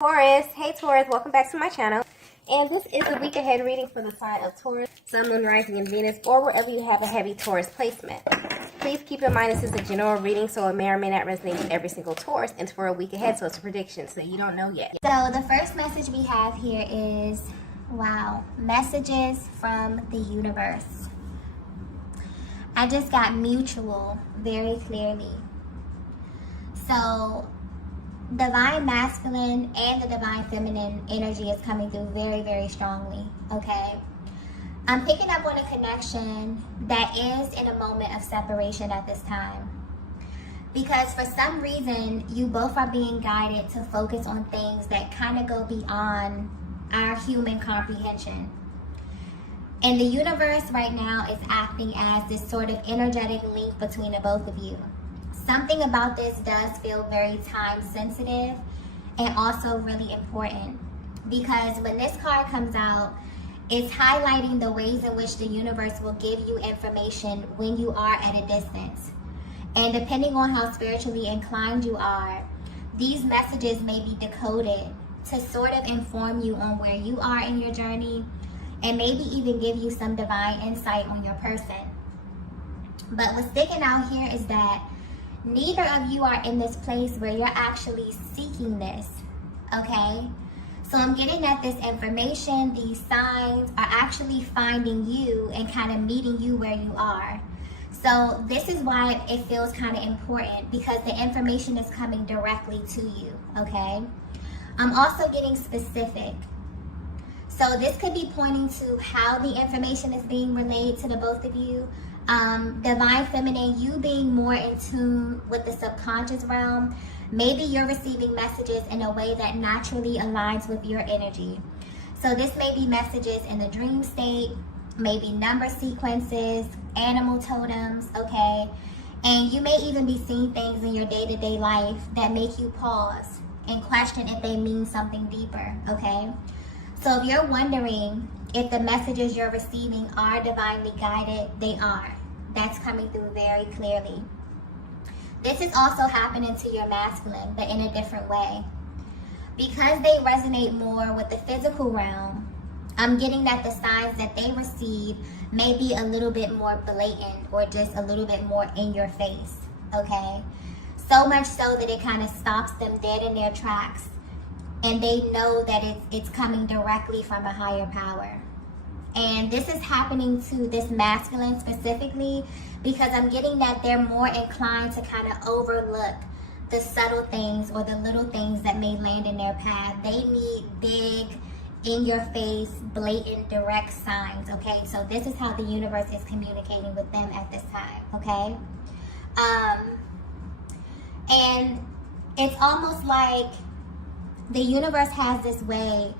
Taurus, hey Taurus, welcome back to my channel. And this is the week ahead reading for the sign of Taurus, Sun, Moon, Rising, and Venus, or wherever you have a heavy Taurus placement. Please keep in mind this is a general reading, so it may or may not resonate with every single Taurus. And it's for a week ahead, so it's a prediction, so you don't know yet. So the first message we have here is, wow, messages from the universe. I just got mutual very clearly. So divine masculine and the divine feminine energy is coming through very, very strongly, okay? I'm picking up on a connection that is in a moment of separation at this time. Because for some reason, you both are being guided to focus on things that kind of go beyond our human comprehension. And the universe right now is acting as this sort of energetic link between the both of you. Something about this does feel very time sensitive and also really important, because when this card comes out, it's highlighting the ways in which the universe will give you information when you are at a distance. And depending on how spiritually inclined you are, these messages may be decoded to sort of inform you on where you are in your journey and maybe even give you some divine insight on your person. But what's sticking out here is that neither of you are in this place where you're actually seeking this, okay? So I'm getting that this information, these signs are actually finding you and kind of meeting you where you are. So this is why it feels kind of important, because the information is coming directly to you, okay? I'm also getting specific. So this could be pointing to how the information is being relayed to the both of you. Divine feminine, you being more in tune with the subconscious realm. Maybe you're receiving messages in a way that naturally aligns with your energy. So this may be messages in the dream state, maybe number sequences, animal totems, okay? And you may even be seeing things in your day-to-day life that make you pause and question if they mean something deeper, okay? So if you're wondering if the messages you're receiving are divinely guided, they are. That's coming through very clearly. This is also happening to your masculine, but in a different way. Because they resonate more with the physical realm, I'm getting that the signs that they receive may be a little bit more blatant or just a little bit more in your face, okay? So much so that it kind of stops them dead in their tracks, and they know that it's coming directly from a higher power. And this is happening to this masculine specifically because I'm getting that they're more inclined to kind of overlook the subtle things or the little things that may land in their path. They need big, in your face, blatant, direct signs, okay? So this is how the universe is communicating with them at this time, okay? And it's almost like the universe has this way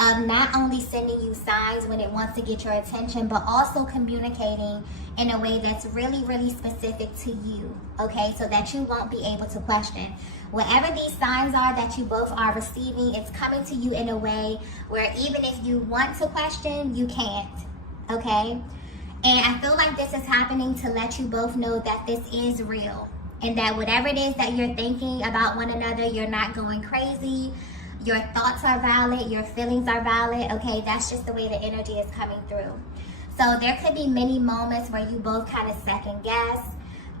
of not only sending you signs when it wants to get your attention, but also communicating in a way that's really, really specific to you, okay? So that you won't be able to question. Whatever these signs are that you both are receiving, it's coming to you in a way where even if you want to question, you can't, okay? And I feel like this is happening to let you both know that this is real, and that whatever it is that you're thinking about one another, you're not going crazy. Your thoughts are valid, your feelings are valid, okay? That's just the way the energy is coming through. So there could be many moments where you both kind of second guess,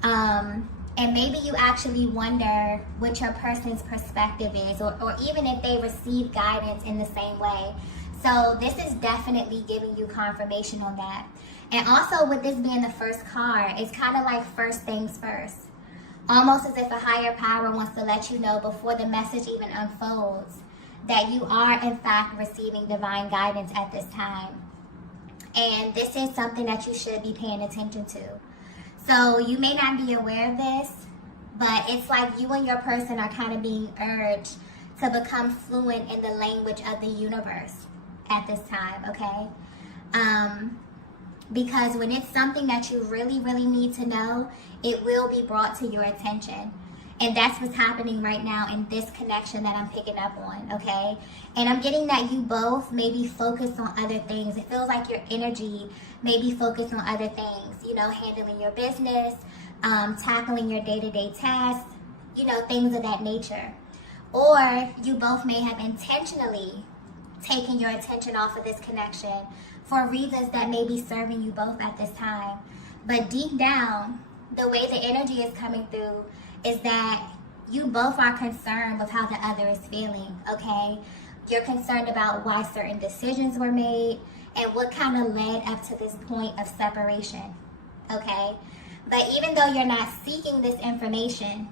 and maybe you actually wonder what your person's perspective is, or even if they receive guidance in the same way. So this is definitely giving you confirmation on that. And also with this being the first card, it's kind of like first things first. Almost as if a higher power wants to let you know before the message even unfolds that you are in fact receiving divine guidance at this time. And this is something that you should be paying attention to. So you may not be aware of this, but it's like you and your person are kind of being urged to become fluent in the language of the universe at this time, okay? Because when it's something that you really, really need to know, it will be brought to your attention. And that's what's happening right now in this connection that I'm picking up on, okay? And I'm getting that you both may be focused on other things. It feels like your energy may be focused on other things, you know, handling your business, tackling your day-to-day tasks, you know, things of that nature. Or you both may have intentionally taken your attention off of this connection for reasons that may be serving you both at this time. But deep down, the way the energy is coming through is that you both are concerned with how the other is feeling, okay? You're concerned about why certain decisions were made and what kind of led up to this point of separation, okay? But even though you're not seeking this information,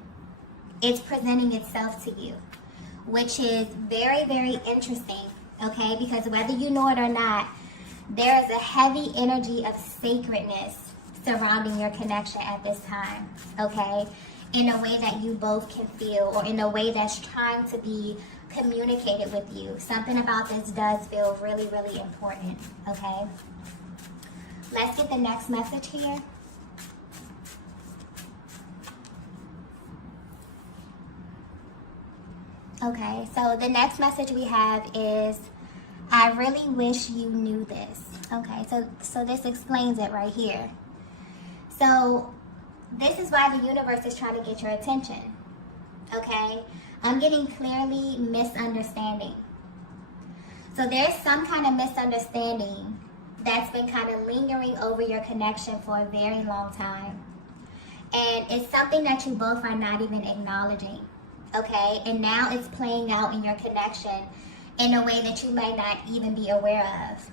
it's presenting itself to you, which is very, very interesting, okay? Because whether you know it or not, there is a heavy energy of sacredness surrounding your connection at this time, okay? In a way that you both can feel, or in a way that's trying to be communicated with you. Something about this does feel really, really important, okay? Let's get the next message here. Okay, so the next message we have is, I really wish you knew this. Okay, so this explains it right here. So this is why the universe is trying to get your attention. Okay, I'm getting clearly misunderstanding. So there's some kind of misunderstanding that's been kind of lingering over your connection for a very long time. And it's something that you both are not even acknowledging. Okay, and now it's playing out in your connection in a way that you may not even be aware of.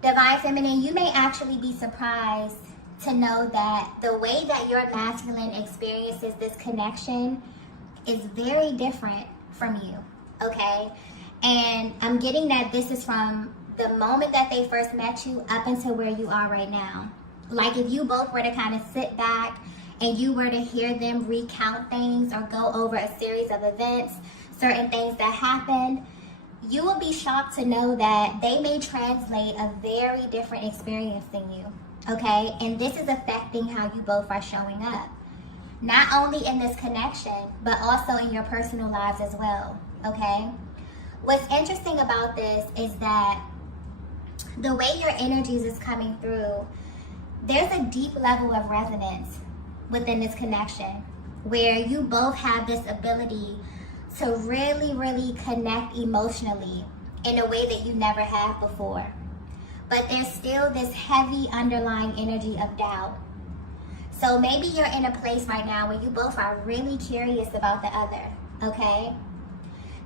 Divine Feminine, you may actually be surprised to know that the way that your masculine experiences this connection is very different from you, okay? And I'm getting that this is from the moment that they first met you up until where you are right now. Like if you both were to kind of sit back and you were to hear them recount things or go over a series of events, certain things that happened, you will be shocked to know that they may translate a very different experience than you, okay? And this is affecting how you both are showing up. Not only in this connection, but also in your personal lives as well, okay? What's interesting about this is that the way your energies is coming through, there's a deep level of resonance within this connection where you both have this ability to really, really connect emotionally in a way that you never have before. But there's still this heavy underlying energy of doubt. So maybe you're in a place right now where you both are really curious about the other, okay?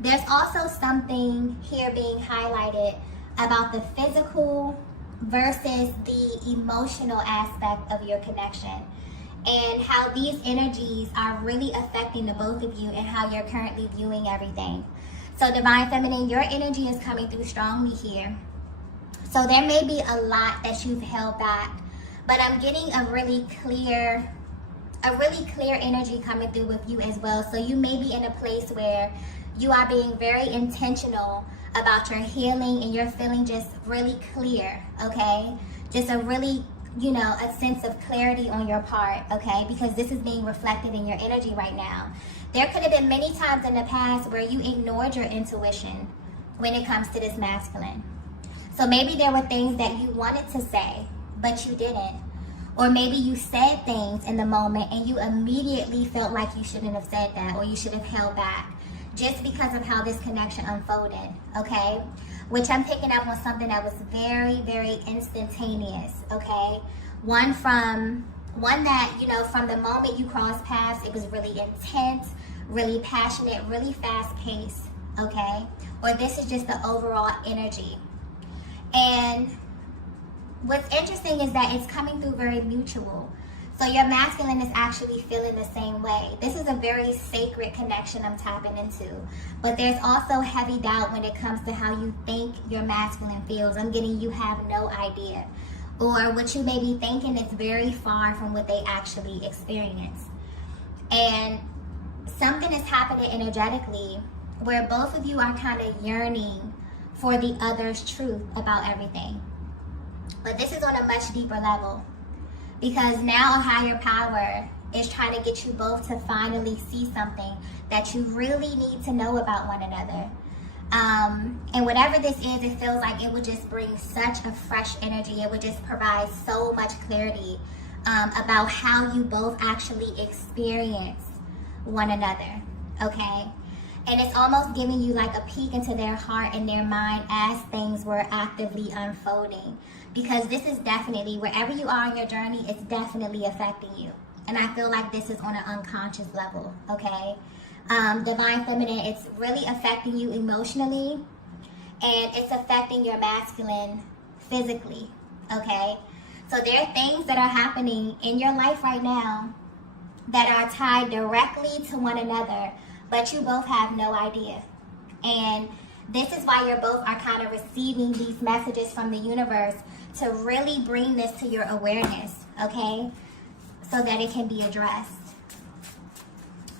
There's also something here being highlighted about the physical versus the emotional aspect of your connection, and how these energies are really affecting the both of you and how you're currently viewing everything. So Divine Feminine, your energy is coming through strongly here. So there may be a lot that you've held back, but I'm getting a really clear energy coming through with you as well. So you may be in a place where you are being very intentional about your healing and you're feeling just really clear, okay? Just a really, a sense of clarity on your part, okay? Because this is being reflected in your energy right now. There could have been many times in the past where you ignored your intuition when it comes to this masculine. So maybe there were things that you wanted to say, but you didn't. Or maybe you said things in the moment and you immediately felt like you shouldn't have said that, or you should have held back just because of how this connection unfolded, okay? Which I'm picking up on something that was very, very instantaneous, okay? One that, from the moment you crossed paths, it was really intense, really passionate, really fast paced, okay? Or this is just the overall energy. And what's interesting is that it's coming through very mutual. So your masculine is actually feeling the same way. This is a very sacred connection I'm tapping into. But there's also heavy doubt when it comes to how you think your masculine feels. I'm getting you have no idea. Or what you may be thinking is very far from what they actually experience. And something is happening energetically where both of you are kind of yearning for the other's truth about everything. But this is on a much deeper level, because now a higher power is trying to get you both to finally see something that you really need to know about one another. And whatever this is, it feels like it would just bring such a fresh energy. It would just provide so much clarity about how you both actually experience one another, okay? And it's almost giving you like a peek into their heart and their mind as things were actively unfolding. Because this is definitely, wherever you are in your journey, it's definitely affecting you. And I feel like this is on an unconscious level, okay? Divine Feminine, it's really affecting you emotionally, and it's affecting your masculine physically, okay? So there are things that are happening in your life right now that are tied directly to one another, but you both have no idea. And this is why you're both are kind of receiving these messages from the universe to really bring this to your awareness, okay? So that it can be addressed.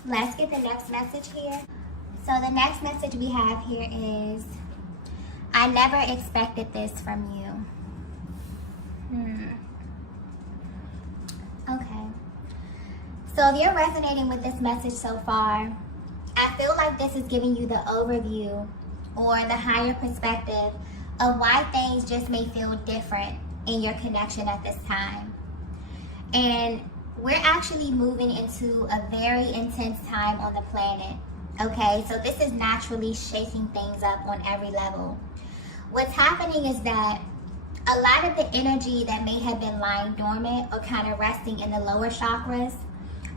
Let's get the next message here. So the next message we have here is, I never expected this from you. Okay. So if you're resonating with this message so far, I feel like this is giving you the overview or the higher perspective of why things just may feel different in your connection at this time. And we're actually moving into a very intense time on the planet. Okay, so this is naturally shaking things up on every level. What's happening is that a lot of the energy that may have been lying dormant or kind of resting in the lower chakras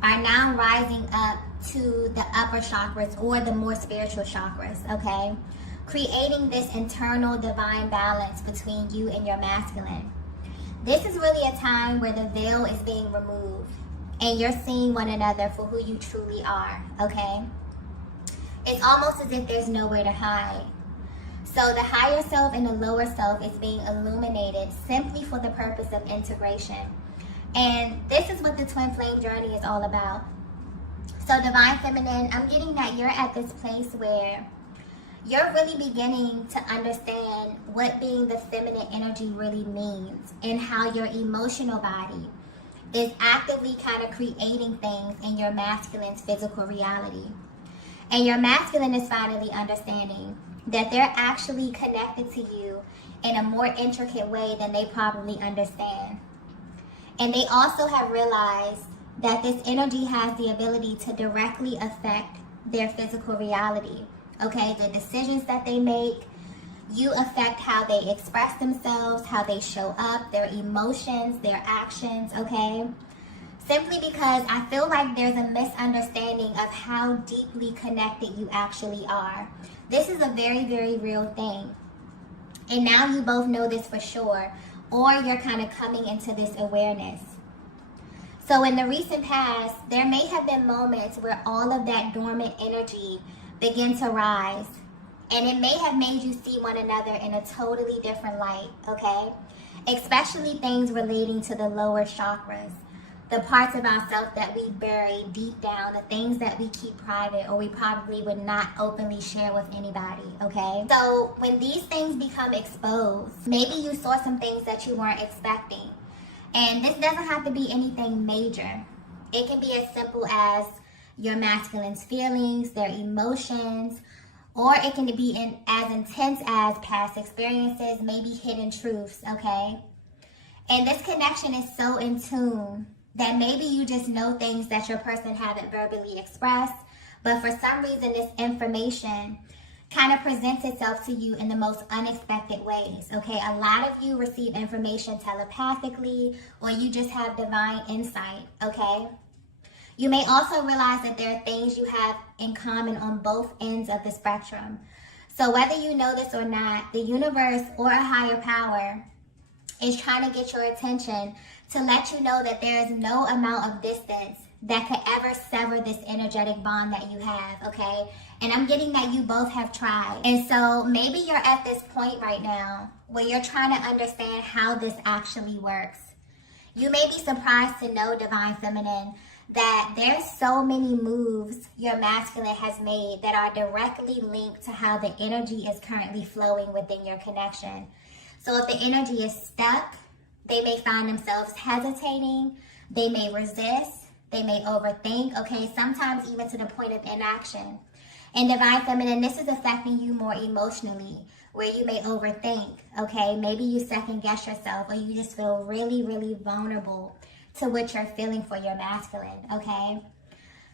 are now rising up to the upper chakras or the more spiritual chakras, okay? Creating this internal divine balance between you and your masculine. This is really a time where the veil is being removed and you're seeing one another for who you truly are, okay? It's almost as if there's nowhere to hide. So the higher self and the lower self is being illuminated simply for the purpose of integration. And this is what the twin flame journey is all about. So Divine Feminine, I'm getting that you're at this place where you're really beginning to understand what being the feminine energy really means and how your emotional body is actively kind of creating things in your masculine's physical reality. And your masculine is finally understanding that they're actually connected to you in a more intricate way than they probably understand. And they also have realized that this energy has the ability to directly affect their physical reality. Okay, the decisions that they make, you affect how they express themselves, how they show up, their emotions, their actions, okay? Simply because I feel like there's a misunderstanding of how deeply connected you actually are. This is a very, very real thing. And now you both know this for sure, or you're kind of coming into this awareness. So in the recent past, there may have been moments where all of that dormant energy began to rise. And it may have made you see one another in a totally different light, okay? Especially things relating to the lower chakras. The parts of ourselves that we bury deep down, the things that we keep private or we probably would not openly share with anybody, okay? So when these things become exposed, maybe you saw some things that you weren't expecting. And this doesn't have to be anything major. It can be as simple as your masculine's feelings, their emotions, or it can be as intense as past experiences, maybe hidden truths, okay? And this connection is so in tune that maybe you just know things that your person haven't verbally expressed, but for some reason this information kind of presents itself to you in the most unexpected ways, okay? A lot of you receive information telepathically, or you just have divine insight, okay? You may also realize that there are things you have in common on both ends of the spectrum. So whether you know this or not, the universe or a higher power is trying to get your attention to let you know that there is no amount of distance that could ever sever this energetic bond that you have, okay? And I'm getting that you both have tried. And so maybe you're at this point right now where you're trying to understand how this actually works. You may be surprised to know, Divine Feminine, that there's so many moves your masculine has made that are directly linked to how the energy is currently flowing within your connection. So if the energy is stuck, they may find themselves hesitating, they may resist, they may overthink, okay, sometimes even to the point of inaction. And Divine Feminine, this is affecting you more emotionally, where you may overthink, okay? Maybe you second guess yourself, or you just feel really, really vulnerable to what you're feeling for your masculine, okay?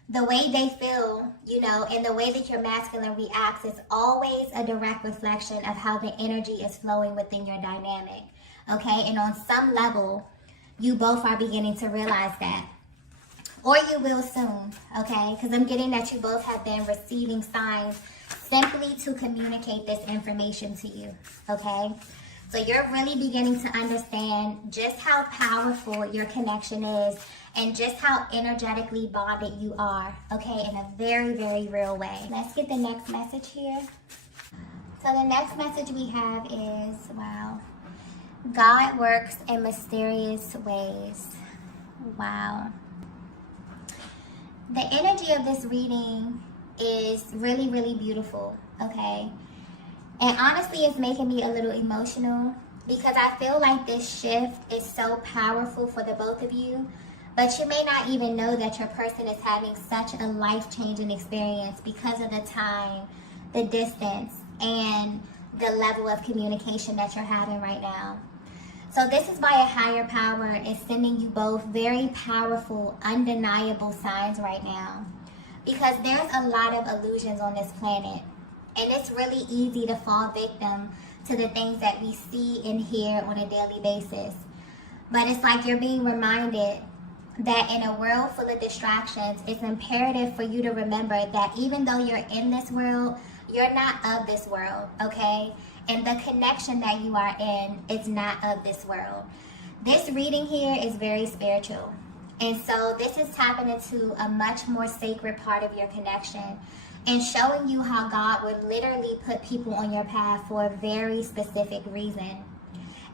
the way they feel, you know, and the way that your masculine reacts is always a direct reflection of how the energy is flowing within your dynamic. Okay, and on some level, you both are beginning to realize that. Or you will soon, okay? Because I'm getting that you both have been receiving signs simply to communicate this information to you, okay? So you're really beginning to understand just how powerful your connection is and just how energetically bonded you are, okay, in a very, very real way. Let's get the next message here. So the next message we have is, wow, God works in mysterious ways. Wow. The energy of this reading is really, really beautiful, okay? And honestly, it's making me a little emotional because I feel like this shift is so powerful for the both of you, but you may not even know that your person is having such a life-changing experience because of the time, the distance, and the level of communication that you're having right now. So this is why a higher power is sending you both very powerful, undeniable signs right now. Because there's a lot of illusions on this planet. And it's really easy to fall victim to the things that we see and hear on a daily basis. But it's like you're being reminded that in a world full of distractions, it's imperative for you to remember that even though you're in this world, you're not of this world, okay? And the connection that you are in is not of this world. This reading here is very spiritual. And so this is tapping into a much more sacred part of your connection and showing you how God would literally put people on your path for a very specific reason.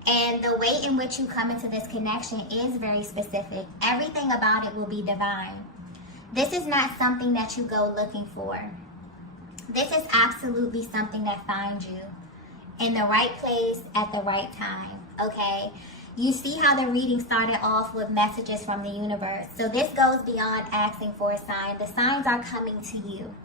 And the way in which you come into this connection is very specific. Everything about it will be divine. This is not something that you go looking for. This is absolutely something that finds you in the right place at the right time, okay? You see how the reading started off with messages from the universe. So this goes beyond asking for a sign. The signs are coming to you.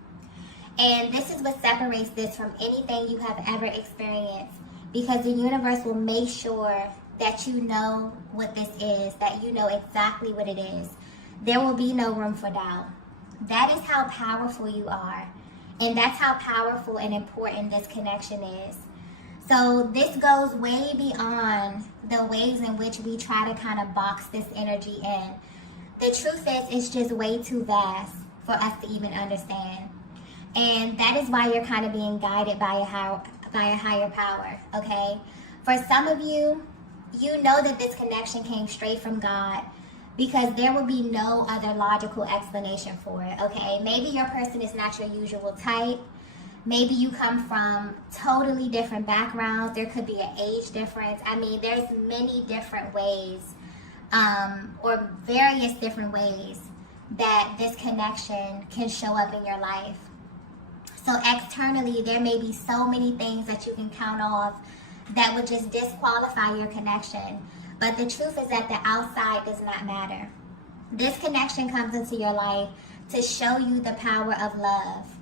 And this is what separates this from anything you have ever experienced, because the universe will make sure that you know what this is, that you know exactly what it is. There will be no room for doubt. That is how powerful you are. And that's how powerful and important this connection is. So this goes way beyond the ways in which we try to kind of box this energy in. The truth is, it's just way too vast for us to even understand. And that is why you're kind of being guided by a higher power, okay? For some of you, you know that this connection came straight from God because there will be no other logical explanation for it, okay? Maybe your person is not your usual type. Maybe you come from totally different backgrounds. There could be an age difference. I mean, there's many different ways or various different ways that this connection can show up in your life. So externally, there may be so many things that you can count off that would just disqualify your connection. But the truth is that the outside does not matter. This connection comes into your life to show you the power of love.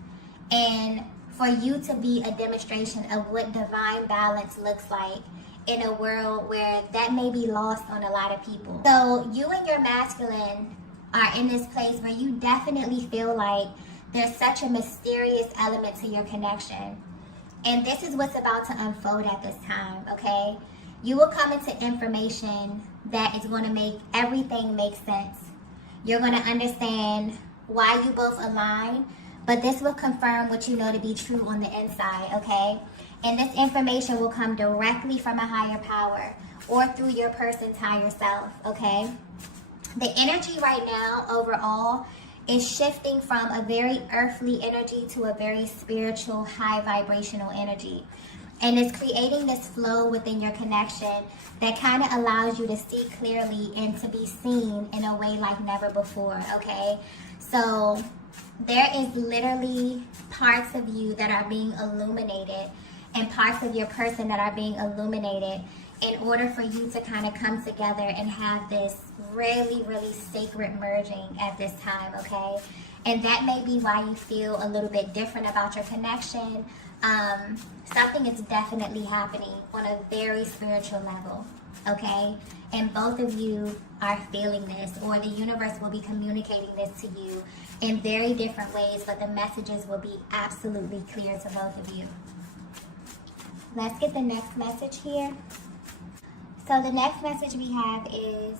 And for you to be a demonstration of what divine balance looks like in a world where that may be lost on a lot of people. So you and your masculine are in this place where you definitely feel like there's such a mysterious element to your connection. And this is what's about to unfold at this time, okay? You will come into information that is going to make everything make sense. You're going to understand why you both align, but this will confirm what you know to be true on the inside, okay? And this information will come directly from a higher power or through your person's higher self, okay? The energy right now overall is shifting from a very earthly energy to a very spiritual, high vibrational energy. And it's creating this flow within your connection that kind of allows you to see clearly and to be seen in a way like never before, okay? So there is literally parts of you that are being illuminated and parts of your person that are being illuminated in order for you to kind of come together and have this really, really sacred merging at this time, okay? And that may be why you feel a little bit different about your connection, something is definitely happening on a very spiritual level, okay? And both of you are feeling this, or the universe will be communicating this to you in very different ways, but the messages will be absolutely clear to both of you. Let's get the next message here. So the next message we have is,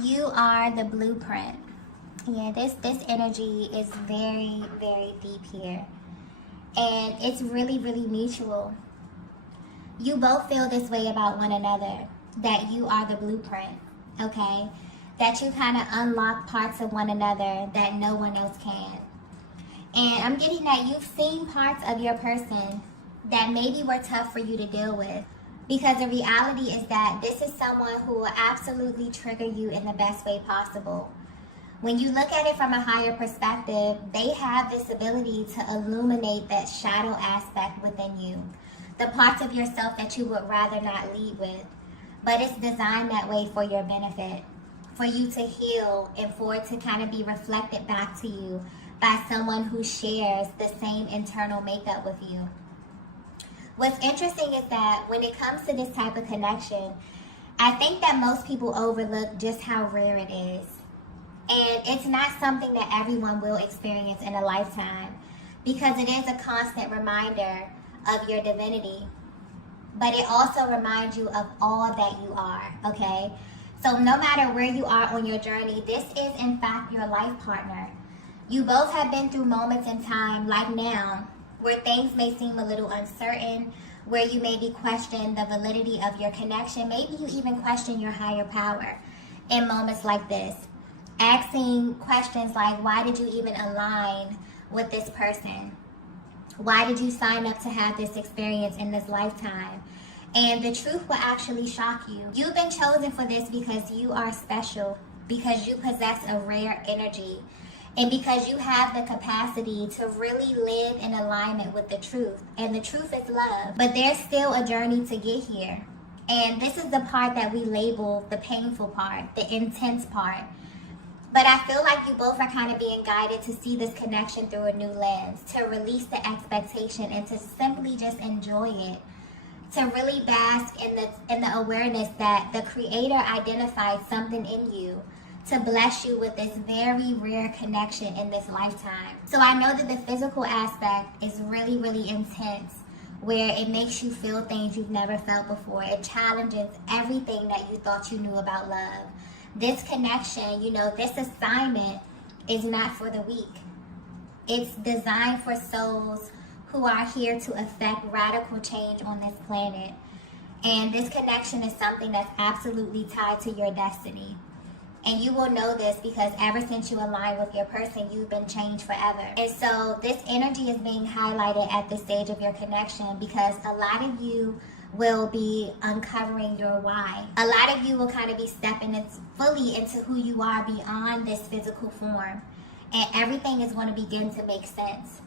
you are the blueprint. Yeah, this energy is very, very deep here. And it's really, really mutual. You both feel this way about one another, that you are the blueprint, okay? That you kind of unlock parts of one another that no one else can. And I'm getting that you've seen parts of your person that maybe were tough for you to deal with. Because the reality is that this is someone who will absolutely trigger you in the best way possible. When you look at it from a higher perspective, they have this ability to illuminate that shadow aspect within you. The parts of yourself that you would rather not lead with. But it's designed that way for your benefit. For you to heal and for it to kind of be reflected back to you by someone who shares the same internal makeup with you. What's interesting is that when it comes to this type of connection, I think that most people overlook just how rare it is. And it's not something that everyone will experience in a lifetime, because it is a constant reminder of your divinity. But it also reminds you of all that you are, okay? So no matter where you are on your journey, this is in fact your life partner. You both have been through moments in time, like now, where things may seem a little uncertain, where you maybe question the validity of your connection. Maybe you even question your higher power in moments like this. Asking questions like, why did you even align with this person? Why did you sign up to have this experience in this lifetime? And the truth will actually shock you. You've been chosen for this because you are special, because you possess a rare energy, and because you have the capacity to really live in alignment with the truth. And the truth is love. But there's still a journey to get here. And this is the part that we label the painful part, the intense part. But I feel like you both are kind of being guided to see this connection through a new lens, to release the expectation and to simply just enjoy it. To really bask in the awareness that the Creator identified something in you to bless you with this very rare connection in this lifetime. So I know that the physical aspect is really, really intense, where it makes you feel things you've never felt before. It challenges everything that you thought you knew about love. This connection, this assignment is not for the weak. It's designed for souls who are here to affect radical change on this planet. And this connection is something that's absolutely tied to your destiny. And you will know this because ever since you align with your person, you've been changed forever. And so this energy is being highlighted at this stage of your connection because a lot of you will be uncovering your why. A lot of you will kind of be stepping fully into who you are beyond this physical form. And everything is going to begin to make sense.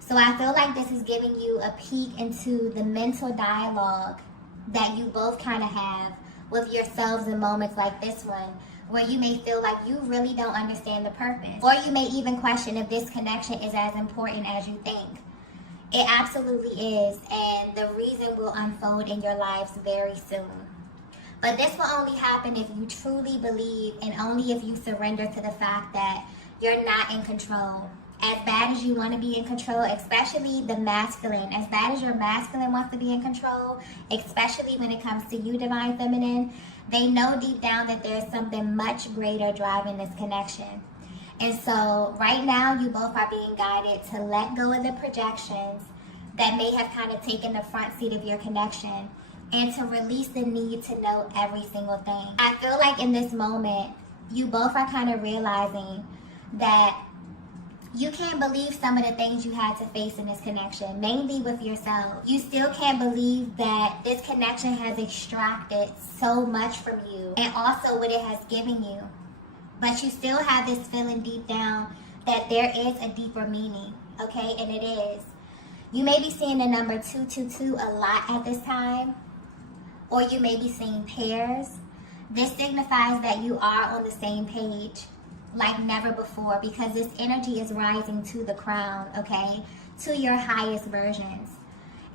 So I feel like this is giving you a peek into the mental dialogue that you both kind of have with yourselves in moments like this one, where you may feel like you really don't understand the purpose. Or you may even question if this connection is as important as you think. It absolutely is, and the reason will unfold in your lives very soon. But this will only happen if you truly believe and only if you surrender to the fact that you're not in control. As bad as you want to be in control, especially the masculine, as bad as your masculine wants to be in control, especially when it comes to you, Divine Feminine, they know deep down that there's something much greater driving this connection. And so right now, you both are being guided to let go of the projections that may have kind of taken the front seat of your connection and to release the need to know every single thing. I feel like in this moment, you both are kind of realizing that you can't believe some of the things you had to face in this connection, mainly with yourself. You still can't believe that this connection has extracted so much from you and also what it has given you. But you still have this feeling deep down that there is a deeper meaning, okay? And it is. You may be seeing the number 222 a lot at this time, or you may be seeing pairs. This signifies that you are on the same page like never before, because this energy is rising to the crown, okay? to your highest versions.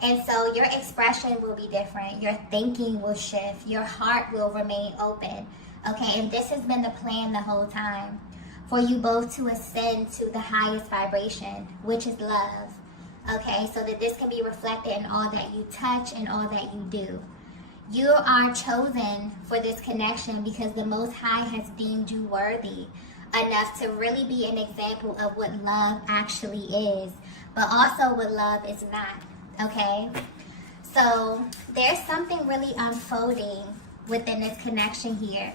And so your expression will be different. Your thinking will shift. Your heart will remain open. Okay, and this has been the plan the whole time, for you both to ascend to the highest vibration, which is love. Okay, so that this can be reflected in all that you touch and all that you do. You are chosen for this connection because the Most High has deemed you worthy enough to really be an example of what love actually is, but also what love is not. Okay, so there's something really unfolding within this connection here,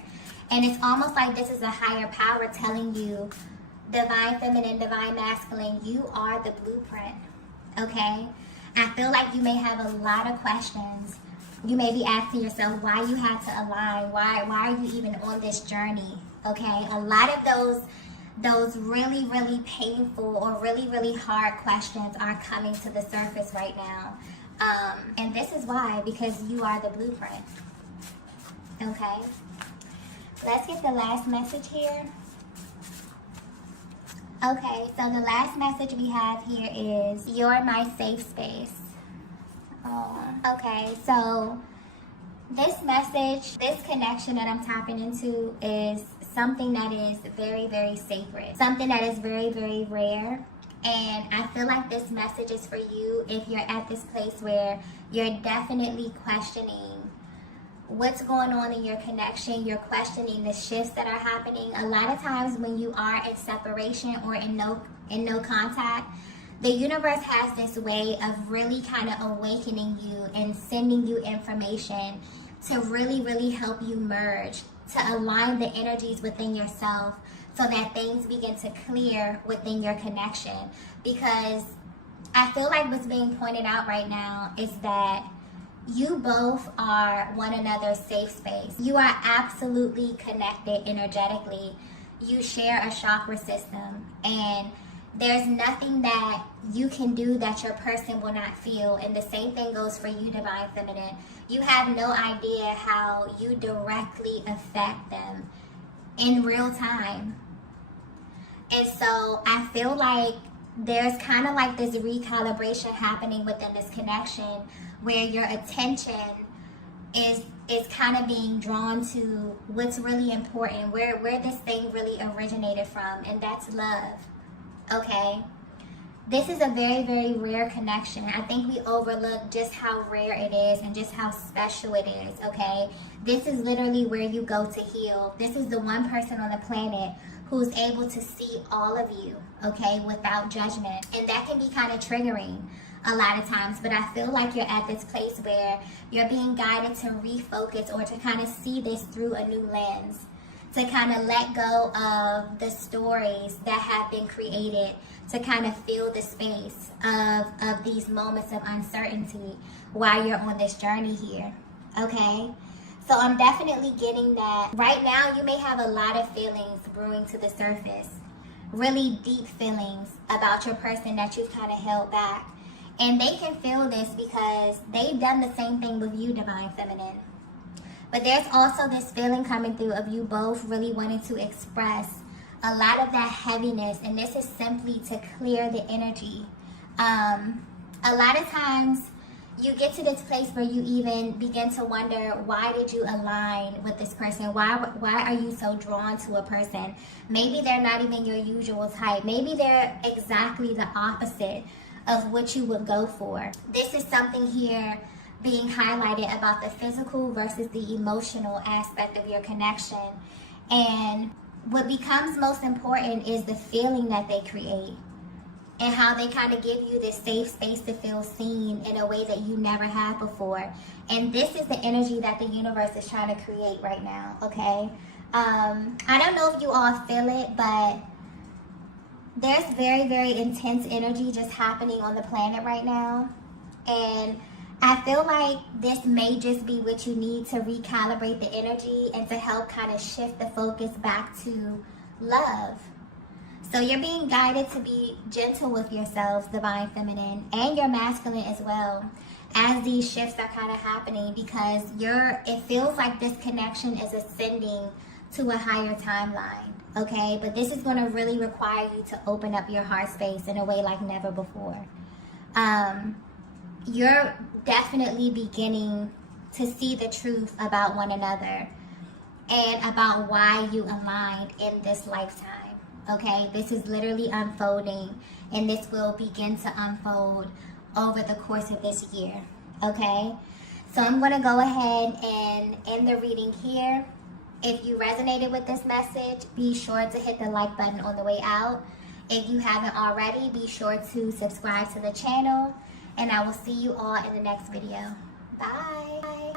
and it's almost like this is a higher power telling you, divine feminine, divine masculine, you are the blueprint. Okay, I feel like you may have a lot of questions. You may be asking yourself why you had to align, why are you even on this journey? Okay, a lot of those really, really painful or really, really hard questions are coming to the surface right now. And this is why, because you are the blueprint. Okay, let's get the last message here. Okay, so the last message we have here is, you're my safe space. Oh, okay, so this message, this connection that I'm tapping into is something that is very, very sacred. Something that is very, very rare. And I feel like this message is for you if you're at this place where you're definitely questioning what's going on in your connection. You're questioning the shifts that are happening. A lot of times when you are in separation or in no contact, the universe has this way of really kind of awakening you and sending you information to really, really help you merge, to align the energies within yourself so that things begin to clear within your connection. Because I feel like what's being pointed out right now is that you both are one another's safe space. You are absolutely connected energetically. You share a chakra system, and there's nothing that you can do that your person will not feel. And the same thing goes for you, divine feminine. You have no idea how you directly affect them in real time. And so I feel like there's kind of like this recalibration happening within this connection where your attention is kind of being drawn to what's really important, where this thing really originated from, and that's love. Okay, this is a very, very rare connection. I think we overlook just how rare it is and just how special it is. Okay, this is literally where you go to heal. This is the one person on the planet who's able to see all of you, okay, without judgment. And that can be kind of triggering a lot of times, but I feel like you're at this place where you're being guided to refocus or to kind of see this through a new lens, to kind of let go of the stories that have been created, to kind of feel the space of these moments of uncertainty while you're on this journey here, okay? So I'm definitely getting that. Right now, you may have a lot of feelings brewing to the surface, really deep feelings about your person that you've kind of held back. And they can feel this because they've done the same thing with you, divine feminine. But there's also this feeling coming through of you both really wanting to express a lot of that heaviness, and this is simply to clear the energy. A lot of times you get to this place where you even begin to wonder, why did you align with this person? Why are you so drawn to a person? Maybe they're not even your usual type. Maybe they're exactly the opposite of what you would go for. This is something here being highlighted about the physical versus the emotional aspect of your connection. And what becomes most important is the feeling that they create and how they kind of give you this safe space to feel seen in a way that you never have before. And this is the energy that the universe is trying to create right now, okay? I don't know if you all feel it, but there's very, very intense energy just happening on the planet right now. And I feel like this may just be what you need to recalibrate the energy and to help kind of shift the focus back to love. So you're being guided to be gentle with yourselves, divine feminine, and your masculine as well, as these shifts are kind of happening, because it feels like this connection is ascending to a higher timeline, okay? But this is going to really require you to open up your heart space in a way like never before. You're definitely beginning to see the truth about one another and about why you aligned in this lifetime. Okay, this is literally unfolding, and this will begin to unfold over the course of this year. Okay, so I'm going to go ahead and end the reading here. If you resonated with this message, be sure to hit the like button on the way out. If you haven't already, be sure to subscribe to the channel, and I will see you all in the next video. Bye.